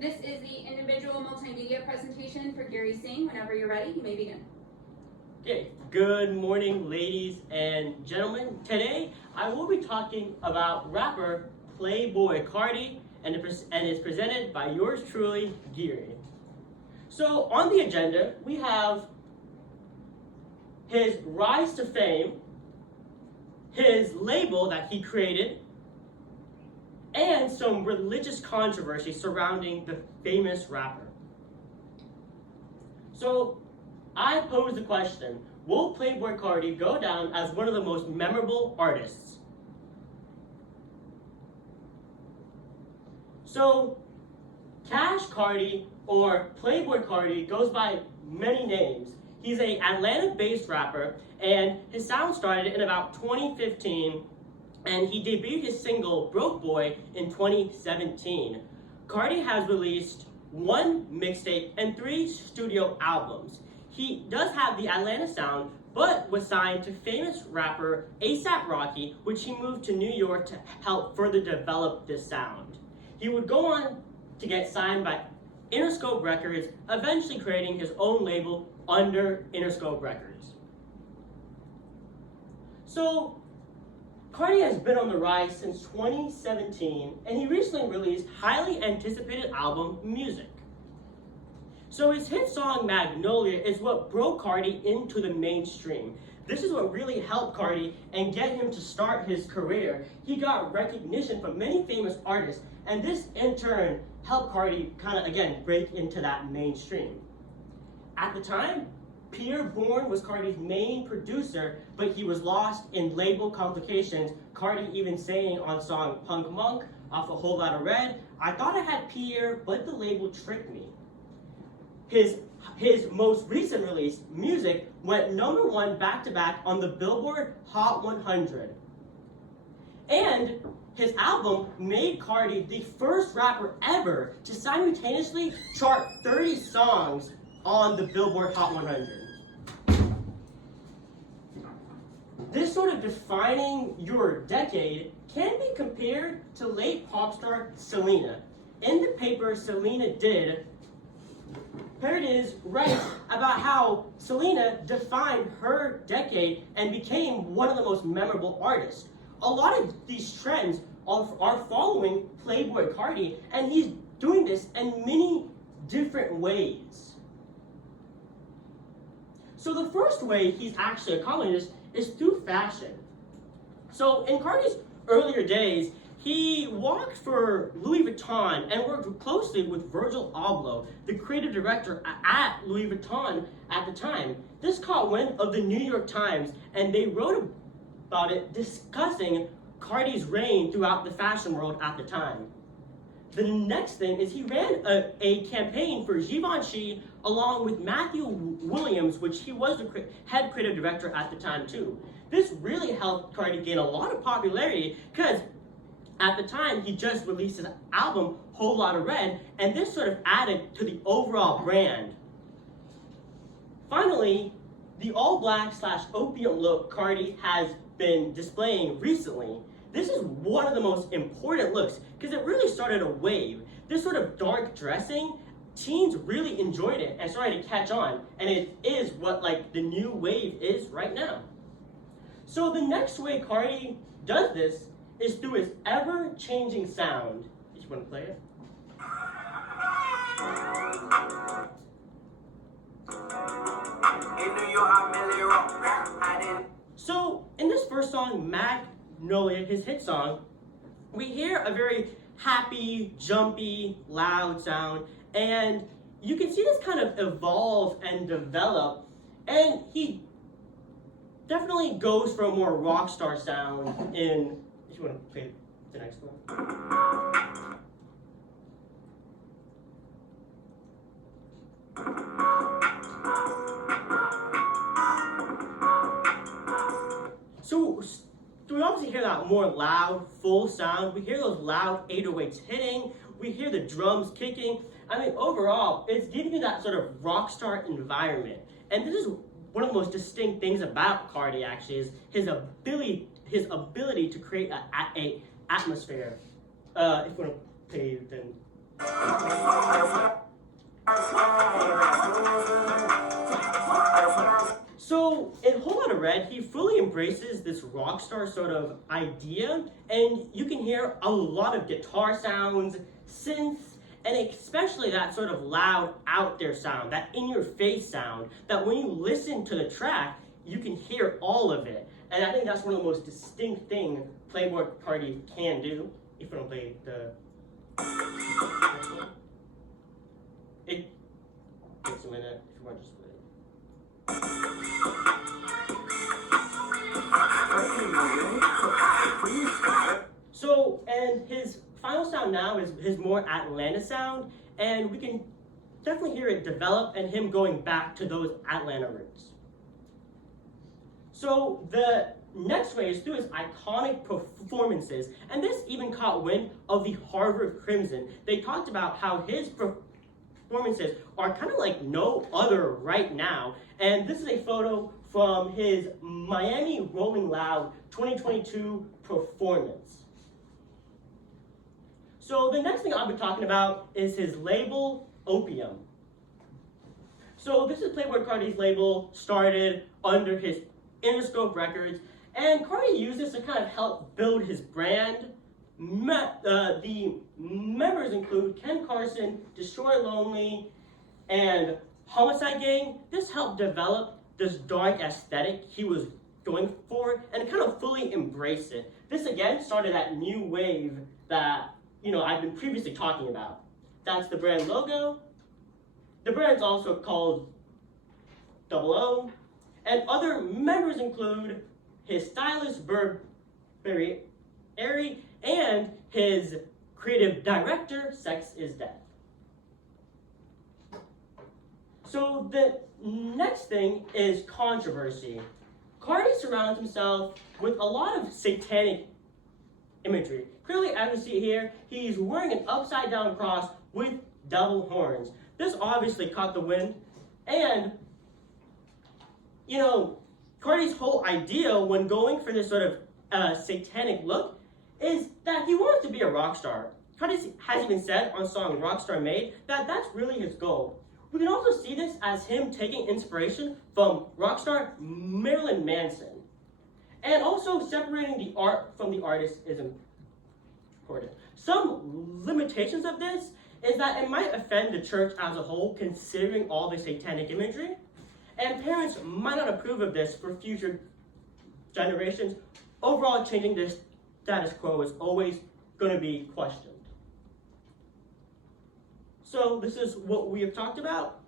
This is the individual multimedia presentation for Gary Singh. Whenever you're ready, you may begin. Okay, good morning, ladies and gentlemen. Today, I will be talking about rapper Playboi Carti, and it's presented by yours truly, Gary. So, on the agenda, we have his rise to fame, his label that he created, and some religious controversy surrounding the famous rapper. So, I pose the question, will Playboi Carti go down as one of the most memorable artists? So, Cash Carti or Playboi Carti goes by many names. He's an Atlanta-based rapper, and his sound started in about 2015, and he debuted his single, Broke Boy, in 2017. Carti has released 1 mixtape and 3 studio albums. He does have the Atlanta sound, but was signed to famous rapper A$AP Rocky, which he moved to New York to help further develop this sound. He would go on to get signed by Interscope Records, eventually creating his own label under Interscope Records. So, Carti has been on the rise since 2017, and he recently released highly anticipated album, Music. So his hit song, Magnolia, is what broke Carti into the mainstream. This is what really helped Carti and get him to start his career. He got recognition from many famous artists, and this in turn helped Carti kind of, again, break into that mainstream. At the time, Pierre Bourne was Carti's main producer, but he was lost in label complications. Carti even saying on song Punk Monk off A Whole Lotta Red, "I thought I had Pierre, but the label tricked me." His most recent release, Music, went #1 back-to-back on the Billboard Hot 100. And his album made Carti the first rapper ever to simultaneously chart 30 songs on the Billboard Hot 100. This sort of defining your decade can be compared to late pop star Selena. In the paper Selena did, here it is, writes about how Selena defined her decade and became one of the most memorable artists. A lot of these trends are following Playboi Carti, and he's doing this in many different ways. So the first way he's actually accomplishing this is through fashion. So in Carti's earlier days, he walked for Louis Vuitton and worked closely with Virgil Abloh, the creative director at Louis Vuitton at the time. This caught wind of the New York Times, and they wrote about it discussing Carti's reign throughout the fashion world at the time. The next thing is he ran a campaign for Givenchy along with Matthew Williams, which he was the head creative director at the time too. This really helped Carti gain a lot of popularity because at the time he just released his album Whole Lotta Red, and this sort of added to the overall brand. Finally, the all-black / opium look Carti has been displaying recently. This is one of the most important looks because it really started a wave. This sort of dark dressing, teens really enjoyed it and started to catch on, and it is what the new wave is right now. So the next way Carti does this is through his ever-changing sound. Did you want to play it? So in this first song, Magnolia, his hit song, we hear a very happy, jumpy, loud sound, and you can see this kind of evolve and develop, and he definitely goes for a more rock star sound in, if you want to play the next one. So we obviously hear that more loud, full sound. We hear those loud 808s hitting. We hear the drums kicking. I mean, overall, it's giving you that sort of rock star environment. And this is one of the most distinct things about Carti, actually, is his ability to create a atmosphere. If you want to play, then So in Whole Lotta Red, he fully embraces this rock star sort of idea, and you can hear a lot of guitar sounds, synths, and especially that sort of loud out there sound, that in your face sound, that when you listen to the track, you can hear all of it. And I think that's one of the most distinct things Playboi Carti can do. If we don't play the... It takes a minute if you want to just play it. So, and his final sound now is his more Atlanta sound, and we can definitely hear it develop and him going back to those Atlanta roots. So the next way is through his iconic performances, and this even caught wind of the Harvard Crimson. They talked about how his performances are kind of like no other right now, and this is a photo from his Miami Rolling Loud 2022 performance. So the next thing I'll be talking about is his label, Opium. So this is Playboi Carti's label, started under his Interscope Records, and Carti used this to kind of help build his brand. The members include Ken Carson, Destroy Lonely, and Homicide Gang. This helped develop this dark aesthetic he was going for and kind of fully embrace it. This again started that new wave that I've been previously talking about. That's the brand logo. The brand's also called 00. And other members include his stylist, Burberry, Airy, and his creative director, Sex is Death. So the next thing is controversy. Carti surrounds himself with a lot of satanic imagery. Clearly, as we see here, he's wearing an upside down cross with devil horns. This obviously caught the wind, and Carti's whole idea when going for this sort of satanic look is that he wanted to be a rock star. Carti has even said on song Rockstar Made that that's really his goal. We can also see this as him taking inspiration from rock star Marilyn Manson. And also separating the art from the artist is important. Some limitations of this is that it might offend the church as a whole, considering all the satanic imagery. And parents might not approve of this for future generations. Overall, changing this status quo is always going to be questioned. So this is what we have talked about,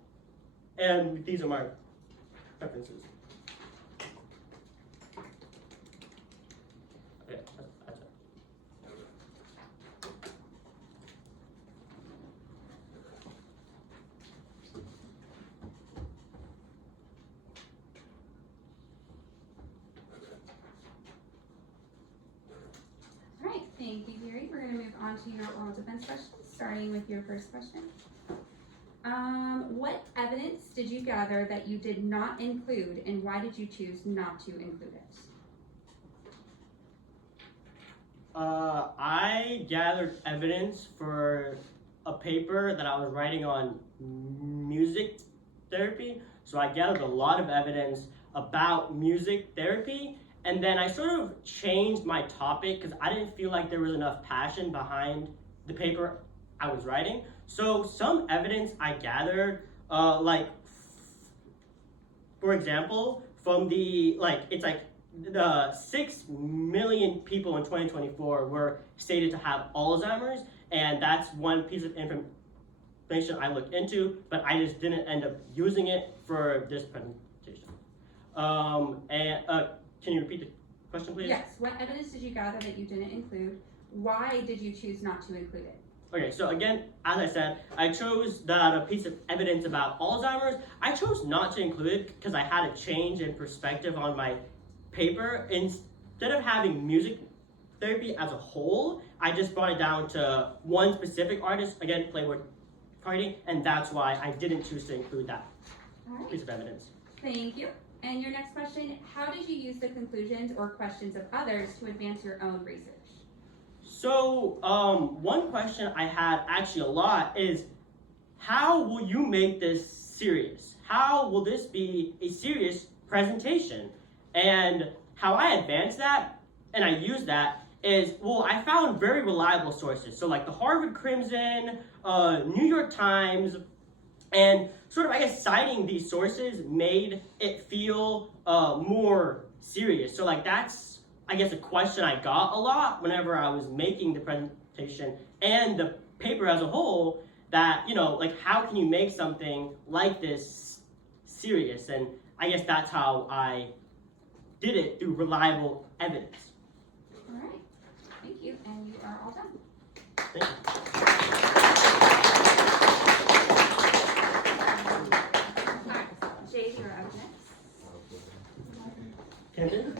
and these are my preferences. Okay, that's it. All right, thank you, Gary. We're going to move on to your oral defense questions, starting with your first question. What evidence did you gather that you did not include, and why did you choose not to include it? I gathered evidence for a paper that I was writing on music therapy. So I gathered a lot of evidence about music therapy, and then I sort of changed my topic because I didn't feel like there was enough passion behind the paper I was writing. So some evidence I gathered, for example, from the 6 million people in 2024 were stated to have Alzheimer's, and that's one piece of information I looked into, but I just didn't end up using it for this presentation. Can you repeat the question, please? Yes. What evidence did you gather that you didn't include? Why did you choose not to include it? Okay, so again, as I said, I chose a piece of evidence about Alzheimer's. I chose not to include it because I had a change in perspective on my paper. Instead of having music therapy as a whole, I just brought it down to one specific artist, again, Playboi Carti, and that's why I didn't choose to include that piece of evidence. Thank you. And your next question, how did you use the conclusions or questions of others to advance your own research? So, one question I had actually a lot is, how will you make this serious? How will this be a serious presentation? And how I advance that, and I use that, is, well, I found very reliable sources. So like the Harvard Crimson, New York Times, and sort of, I guess, citing these sources made it feel more serious. So like that's, I guess, a question I got a lot whenever I was making the presentation and the paper as a whole, that, you know, like, how can you make something like this serious? And I guess that's how I did it, through reliable evidence. All right. Thank you. And you are all done. Thank you. All right. Jade, you're up next. Can I do